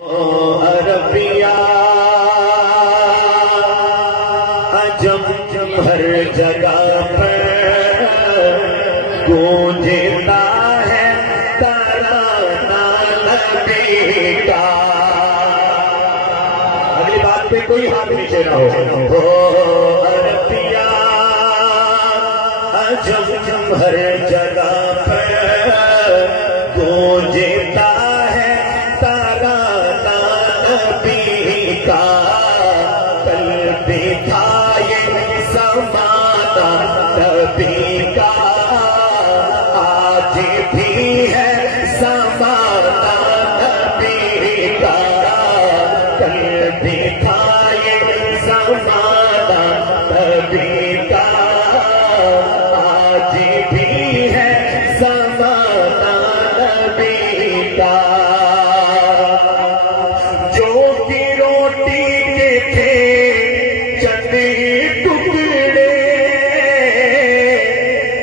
Arabia अजम हर जगह पर गूंजता है तराना नबी का। अगली बात पे कोई हाथ नीचे ना हो। अरबिया अजम हर जगह पर गूंजता है तराना नबी का। कल भी था ये ज़माना नबी का, आज भी है ज़माना नबी का। कल भी था ये ज़माना नबी का, आज भी है ज़माना नबी का। जो की रोटी के थे चंदी टुकड़े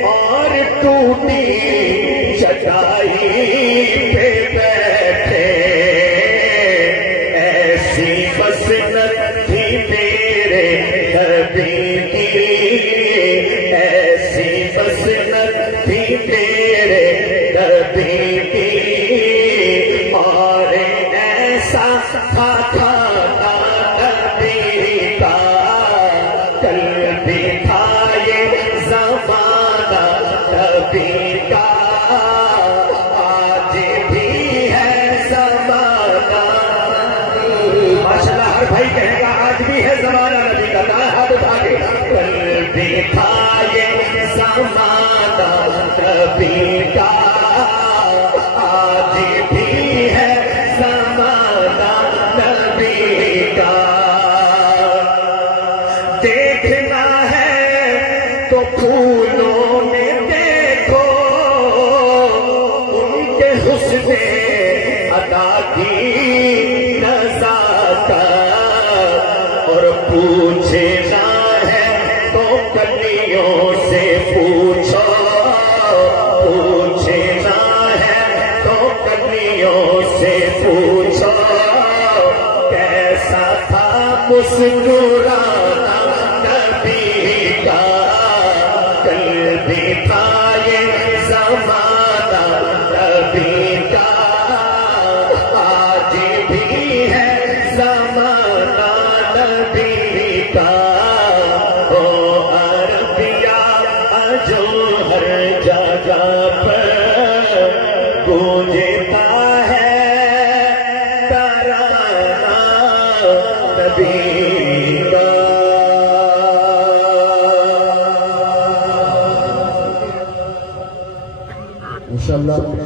और टूटी चटाई पे बैठे, ऐसी बसनत थी मेरे नबी की, ऐसी बसनत थी मेरे नबी की। और ऐसा था खाना नबी का, कल भी था ये ज़माना नबी का, आज भी है ज़माना। माशाल्लाह हर भाई कहेगा आज भी है ज़माना नबी का, ना हाथ उठा के। कल भी था ये ज़माना नबी का, आज भी है ज़माना नबी का। देखना है तो फूलों में देखो उनके हुस्ने अदा की नज़ाकत, और पूछना है तो कलियों से पूछो, पूछना है तो कलियों से पूछो, कैसा था मुस्कुराना नबी का। कल भी था ये ज़माना नबी का, आज भी है ज़माना नबी का। ओ अरबिया अजो हर जगह पर गूंजता है तराना नबी का। इंशाअल्लाह।